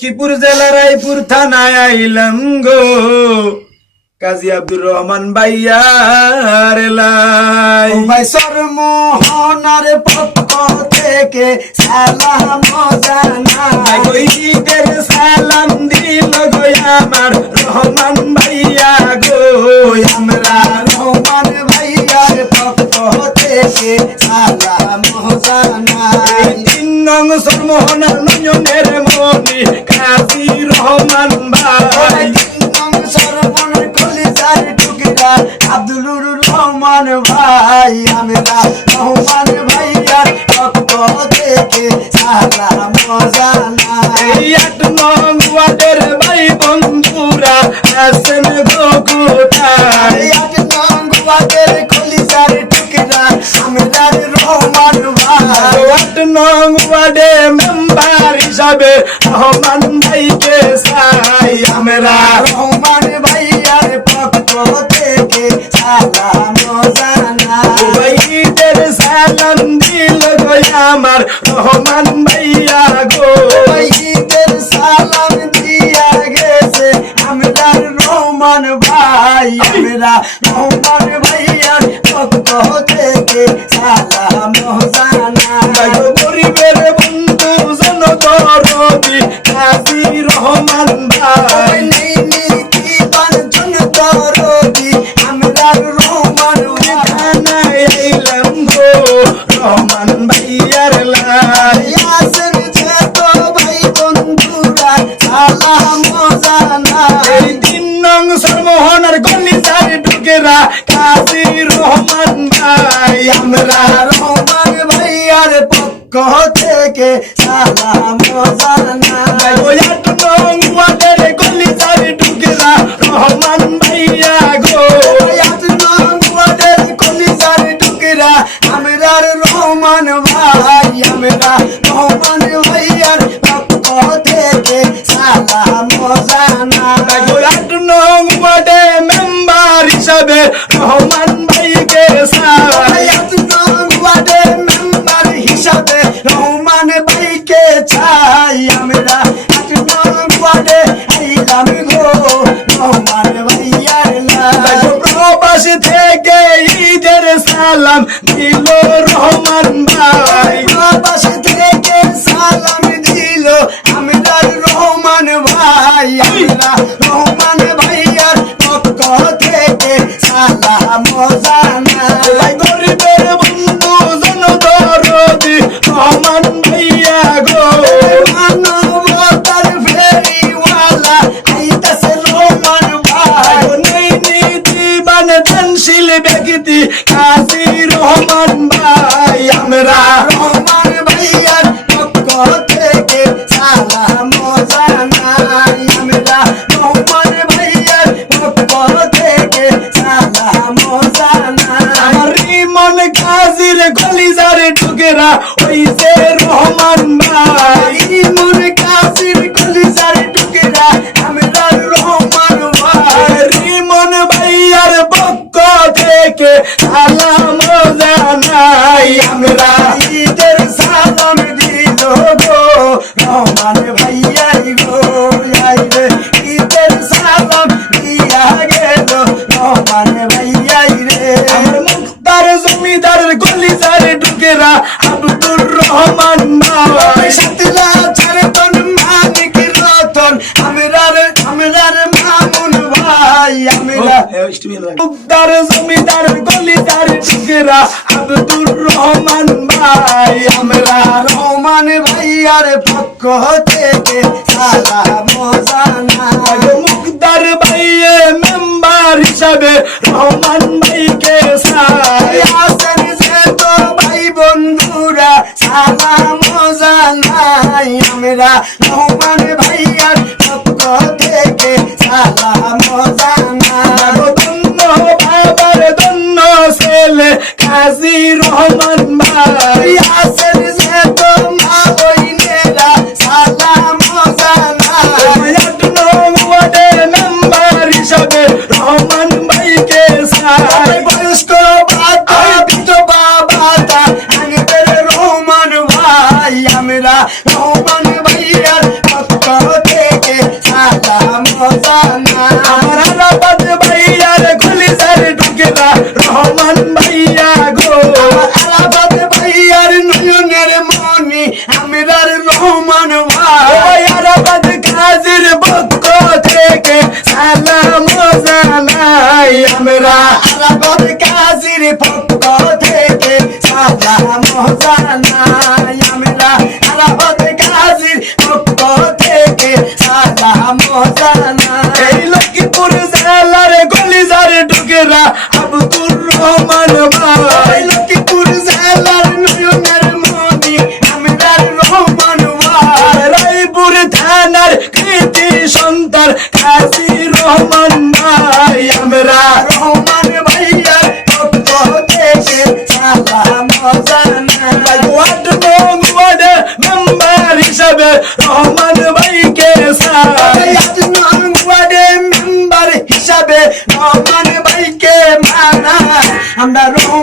কিপুর জেলা রায়পুর থানায় আইলাম গো। কাজী আব্দুর রহমান ভাইয়ার লাই। বাইসর মোহনার পক্ষ থেকে সালাম জানাই। সালাম দিল গো আমার রহমান ভাইয়া গো। আমরা রহমান ভাইয়ার পক্ষ থেকে সালাম জানাই। তিন নং সরমোহনার টুকরা আব্দুলুর রহমান ভাই আমরা রহমান ভাইয়ার পক্ষ থেকে সালাম জানাই এই আট নং ওয়ার্ডের ভাই বন্ধুরা আছেন গো কোথায় এক নঙ্গুয়াদের কলিজার টুকরা আমরার রহমান ভাই। আট নং ওয়ার্ডে মেম্বার হিসাবে রহমান ভাইকে চাই আমরা রহমান গো আমার রহমান ভাইয়া গো। ঈদের সালাম দিয়া গেছে আমরা রহমান ভাই আমরা রহমান এই তিন নং সরমোহনার গলি চারি টুকেরা কাজী রহমান ভাই, আমরা থেকে সালাম জানাই ওই আট নং ওয়ার্ডের গলি চারি টুকেরা রহমান ভাইয়া গো আমরার রহমান ভাই আমরা রহমান ভাইয়ার পক্ষ থেকে রহমান ভাইকে চাই রহমান ভাইয়ার পক্ষ থেকে সালাম জানাই। গরিবের বন্ধু জনদরদি রহমান ভাইয়া গো। মানবতার ফেরিওয়ালা আইতাছে রহমান ভাই। নেই নীতিবান দানশীল ব্যক্তি কাজী রহমান ভাই। আমরা রহমান দিল মুক্তার জমিদার গলিজার টুকেরা আব্দুর রহমান ভাই। আমরা রহমান ভাইয়ার পক্ষ থেকে সালাম জানাই। মুক্তার ভাইয়ে মেম্বার হিসাবে রহমান ভাইকে চাই আসেন সে তো ভাই বন্ধুরা সালাম জানাই। আমরা রহমান ভাইয়ার পক্ষ থেকে সালাম। রহমান ভাই সারা কাজীর পক্ষ থেকে আমরা রহমান